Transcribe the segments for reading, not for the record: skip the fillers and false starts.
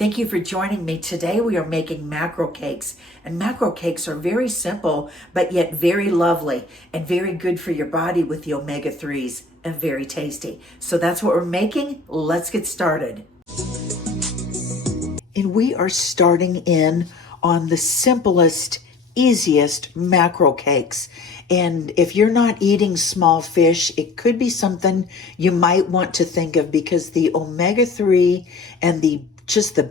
Thank you for joining me. Today we are making mackerel cakes, and mackerel cakes are very simple but yet very lovely and very good for your body with the omega-3s and very tasty. So that's what we're making. Let's get started. And we are starting in on the simplest, easiest mackerel cakes. And if you're not eating small fish, it could be something you might want to think of, because the omega-3 and the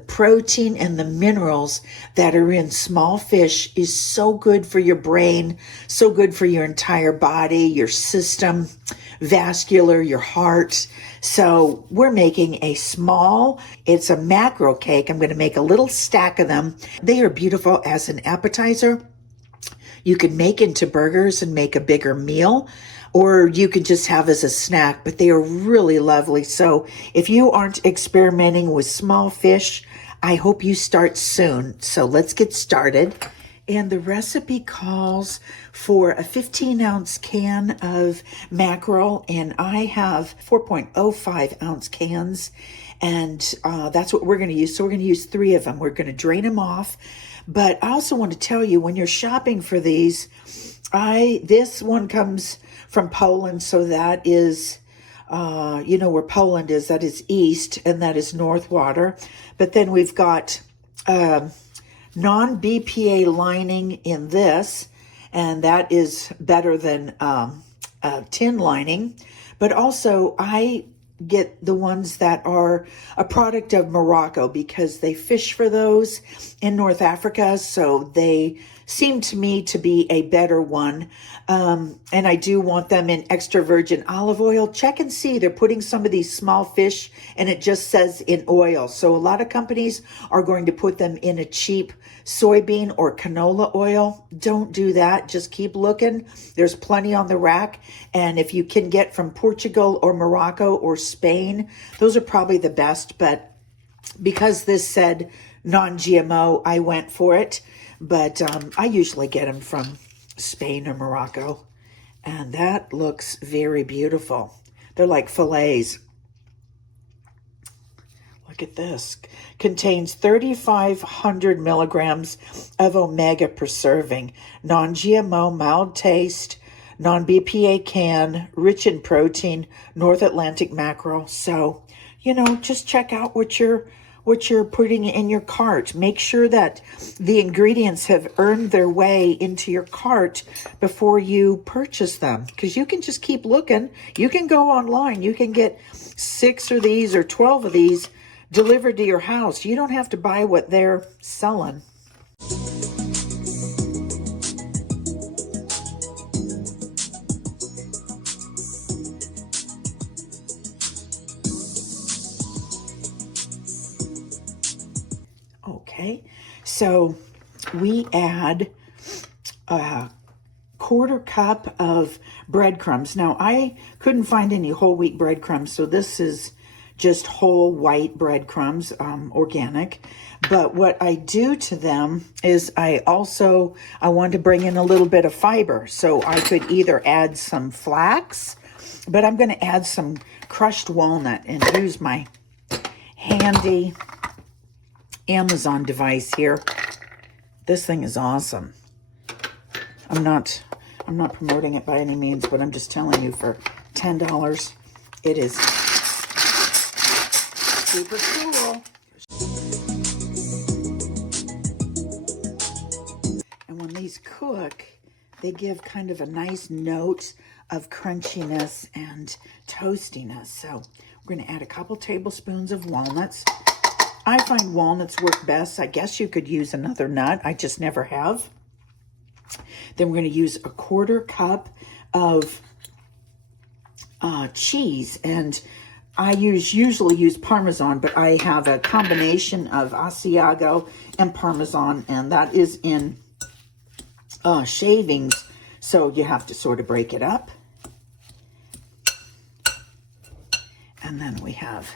protein and the minerals that are in small fish is so good for your brain, so good for your entire body, your system, vascular, your heart. So we're making it's a mackerel cake. I'm going to make a little stack of them. They are beautiful as an appetizer. You could make into burgers and make a bigger meal, or you could just have as a snack, but they are really lovely. So if you aren't experimenting with small fish, I hope you start soon. So let's get started. And the recipe calls for a 15-ounce can of mackerel, and I have 4.05-ounce cans, and that's what we're going to use. So we're going to use 3 of them. We're going to drain them off. But I also want to tell you, when you're shopping for these, this one comes from Poland, so that is, where Poland is, that is east, and that is North Water. But then we've got non-BPA lining in this, and that is better than tin lining. But also, I get the ones that are a product of Morocco, because they fish for those in North Africa, so they seem to me to be a better one. And I do want them in extra virgin olive oil. Check and see. They're putting some of these small fish and it just says in oil. So a lot of companies are going to put them in a cheap soybean or canola oil. Don't do that. Just keep looking. There's plenty on the rack. And if you can get from Portugal or Morocco or Spain, those are probably the best. But because this said non-GMO, I went for it. But I usually get them from Spain or Morocco. And that looks very beautiful. They're like fillets. Look at this. Contains 3,500 milligrams of omega per serving. Non-GMO, mild taste, non-BPA can, rich in protein, North Atlantic mackerel. So, just check out what you're putting in your cart. Make sure that the ingredients have earned their way into your cart before you purchase them, because you can just keep looking. You can go online. You can get 6 of these or 12 of these delivered to your house. You don't have to buy what they're selling. Okay, so we add a 1/4 cup of breadcrumbs. Now, I couldn't find any whole wheat breadcrumbs, so this is just whole white breadcrumbs, organic. But what I do to them is I want to bring in a little bit of fiber. So I could either add some flax, but I'm going to add some crushed walnut and use my handy Amazon device here. This thing is awesome. I'm not promoting it by any means, but I'm just telling you, for $10, it is super cool. And when these cook, they give kind of a nice note of crunchiness and toastiness. So we're going to add a couple tablespoons of walnuts. I find walnuts work best. I guess you could use another nut. I just never have. Then we're going to use a 1/4 cup of cheese. And I usually use Parmesan, but I have a combination of Asiago and Parmesan, and that is in shavings. So you have to sort of break it up. And then we have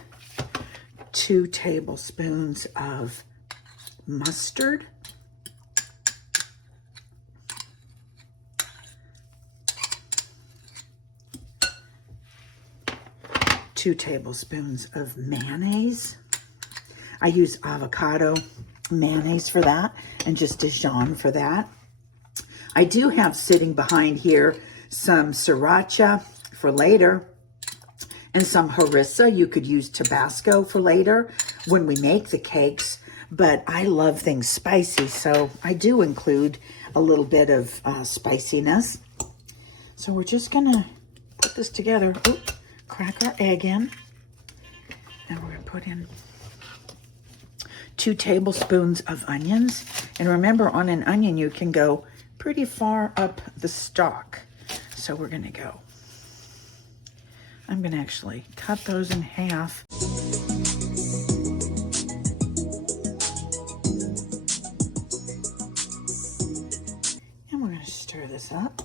2 tablespoons of mustard. 2 tablespoons of mayonnaise. I use avocado mayonnaise for that and just Dijon for that. I do have sitting behind here some sriracha for later and some harissa. You could use Tabasco for later when we make the cakes, but I love things spicy, so I do include a little bit of spiciness. So we're just gonna put this together. Oop, crack our egg in. And we're gonna put in 2 tablespoons of onions. And remember, on an onion, you can go pretty far up the stalk. So we're gonna go. I'm gonna actually cut those in half. And we're gonna stir this up.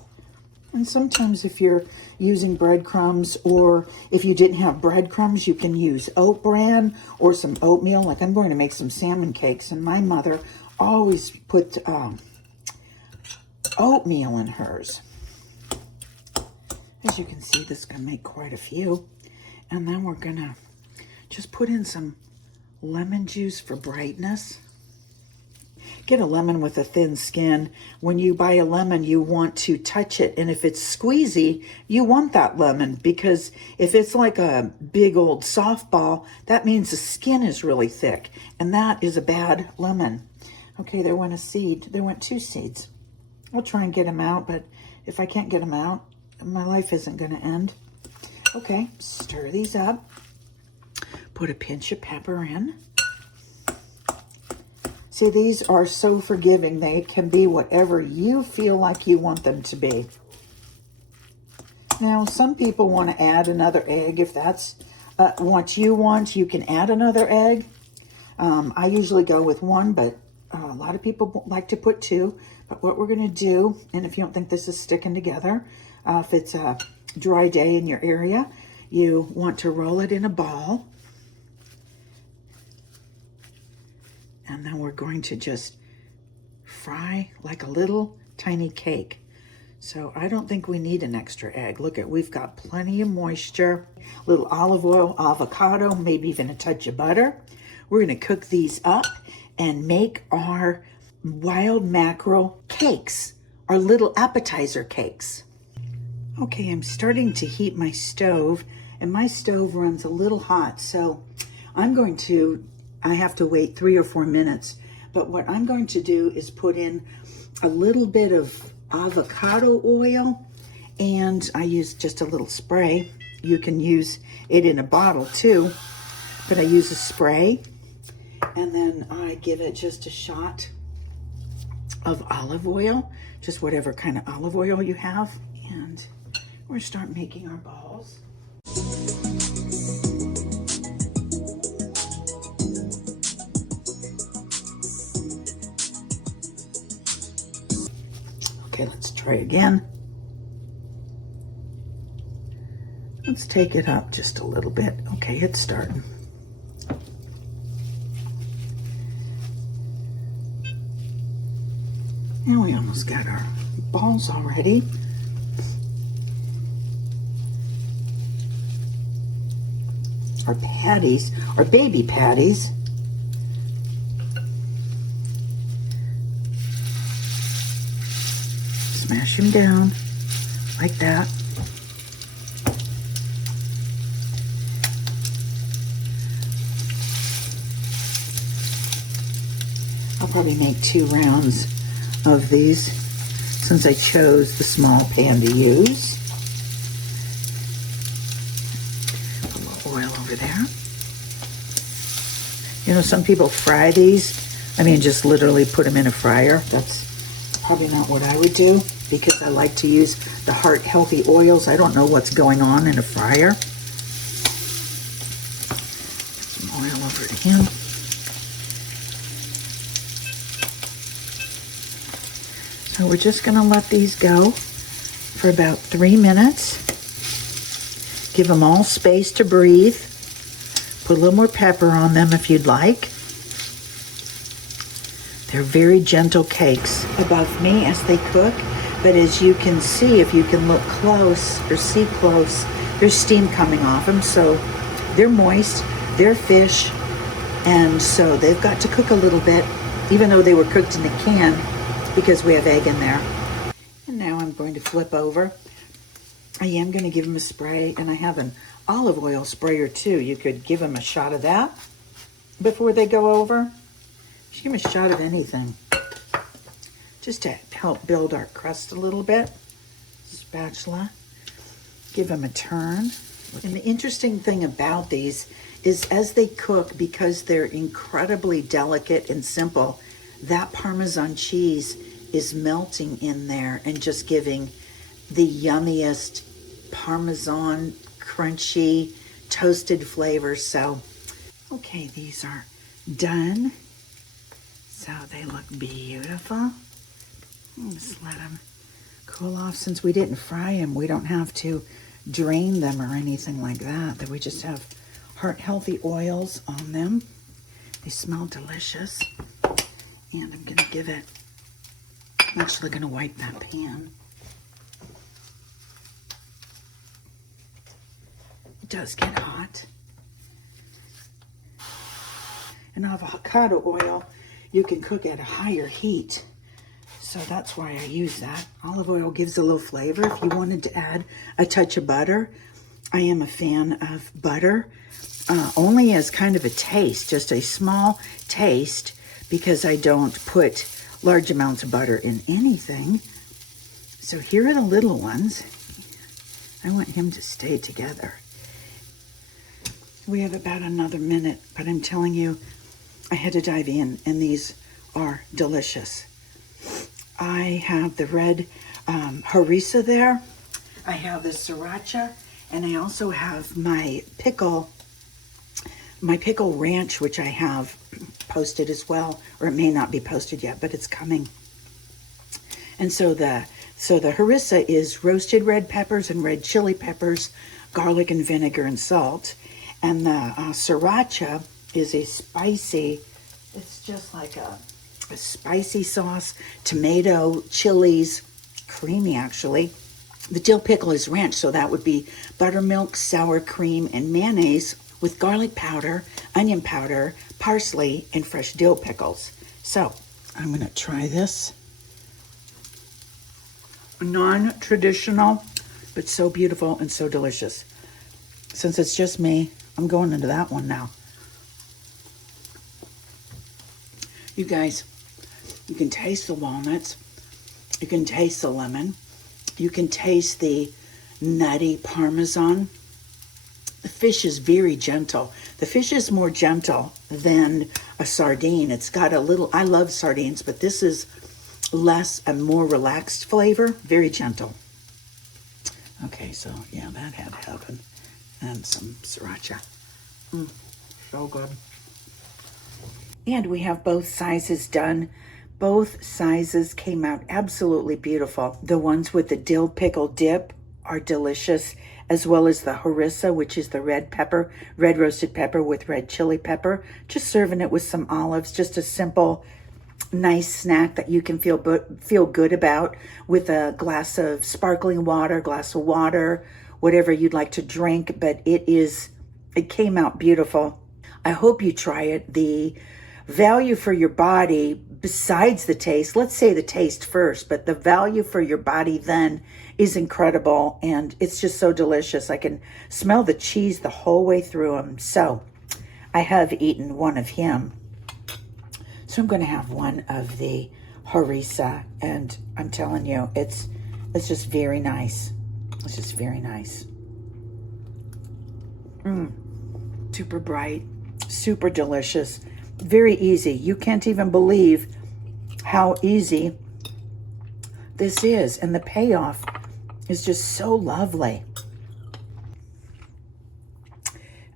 And sometimes if you're using breadcrumbs, or if you didn't have breadcrumbs, you can use oat bran or some oatmeal. Like I'm going to make some salmon cakes, and my mother always put oatmeal in hers. As you can see, this is going to make quite a few. And then we're going to just put in some lemon juice for brightness. Get a lemon with a thin skin. When you buy a lemon, you want to touch it. And if it's squeezy, you want that lemon, because if it's like a big old softball, that means the skin is really thick. And that is a bad lemon. Okay, there went a seed. There went 2 seeds. I'll try and get them out, but if I can't get them out, my life isn't going to end. Okay, stir these up. Put a pinch of pepper in. See, these are so forgiving. They can be whatever you feel like you want them to be. Now, some people want to add another egg. If that's what you want, you can add another egg. I usually go with 1, but a lot of people like to put 2. But what we're going to do, and if you don't think this is sticking together, if it's a dry day in your area, you want to roll it in a ball. And then we're going to just fry like a little tiny cake. So I don't think we need an extra egg. Look at, we've got plenty of moisture, a little olive oil, avocado, maybe even a touch of butter. We're going to cook these up and make our wild mackerel cakes, our little appetizer cakes. Okay, I'm starting to heat my stove, and my stove runs a little hot, so I have to wait 3 or 4 minutes. But what I'm going to do is put in a little bit of avocado oil, and I use just a little spray. You can use it in a bottle too, but I use a spray, and then I give it just a shot of olive oil, just whatever kind of olive oil you have, and we're going to start making our balls. Okay, let's try again. Let's take it up just a little bit. Okay, it's starting. Now we almost got our balls already. Our patties, our baby patties. Smash them down like that. I'll probably make 2 rounds of these since I chose the small pan to use. A little oil over there. You know, some people fry these. I mean, just literally put them in a fryer. That's probably not what I would do, because I like to use the heart-healthy oils. I don't know what's going on in a fryer. Some oil over to him. So we're just going to let these go for about 3 minutes. Give them all space to breathe. Put a little more pepper on them if you'd like. They're very gentle cakes above me as they cook, but as you can see, if you can look close or see close, there's steam coming off them, so they're moist, they're fish, And so they've got to cook a little bit, even though they were cooked in a can, because we have egg in there. And now I'm going to flip over. I am going to give them a spray, and I have an olive oil sprayer too. You could give them a shot of that before they go over. Just give them a shot of anything, just to help build our crust a little bit. Spatula. Give them a turn. And the interesting thing about these is as they cook, because they're incredibly delicate and simple, that Parmesan cheese is melting in there and just giving the yummiest Parmesan, crunchy, toasted flavor. So, okay, these are done. So they look beautiful. Just let them cool off. Since we didn't fry them, we don't have to drain them or anything like that. That we just have heart-healthy oils on them. They smell delicious. And I'm gonna give it, I'm actually gonna wipe that pan. It does get hot. And avocado oil, you can cook at a higher heat. So that's why I use that. Olive oil gives a little flavor. If you wanted to add a touch of butter, I am a fan of butter, only as kind of a taste, just a small taste, because I don't put large amounts of butter in anything. So here are the little ones. I want him to stay together. We have about another minute, but I'm telling you, I had to dive in, and these are delicious. I have the red harissa there. I have the sriracha, and I also have my pickle ranch, which I have posted as well, or it may not be posted yet, but it's coming. And so the harissa is roasted red peppers and red chili peppers, garlic and vinegar and salt. And the sriracha is a spicy, it's just like a spicy sauce, tomato, chilies, creamy actually. The dill pickle is ranch, so that would be buttermilk, sour cream, and mayonnaise with garlic powder, onion powder, parsley, and fresh dill pickles. So I'm gonna try this. Non-traditional, but so beautiful and so delicious. Since it's just me, I'm going into that one now. You guys, you can taste the walnuts, you can taste the lemon, you can taste the nutty Parmesan. The fish is very gentle. The fish is more gentle than a sardine. It's got a little, I love sardines, but this is less and more relaxed flavor, very gentle. Okay, so yeah, that had heaven. And some sriracha. So good. And we have both sizes done. Both sizes came out absolutely beautiful. The ones with the dill pickle dip are delicious, as well as the harissa, which is the red pepper, red roasted pepper with red chili pepper. Just serving it with some olives, just a simple, nice snack that you can feel good about, with a glass of sparkling water, glass of water, whatever you'd like to drink. But it came out beautiful. I hope you try it. The value for your body, besides the taste, let's say the taste first, but the value for your body then is incredible, and it's just so delicious. I can smell the cheese the whole way through them. So I have eaten one of him. So I'm going to have one of the harissa, and I'm telling you, it's just very nice. It's just very nice. Super bright, super delicious, very easy. You can't even believe how easy this is, and the payoff is just so lovely.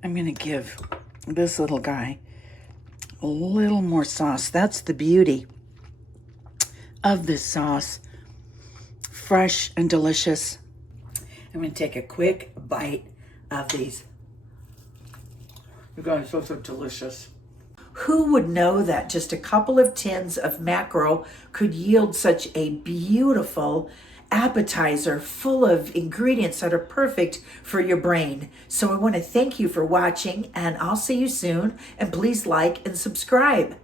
I'm going to give this little guy a little more sauce. That's the beauty of this sauce. Fresh and delicious. I'm going to take a quick bite of these. You guys, so delicious. Who would know that just a couple of tins of mackerel could yield such a beautiful appetizer full of ingredients that are perfect for your brain. So I want to thank you for watching, and I'll see you soon. And please like and subscribe.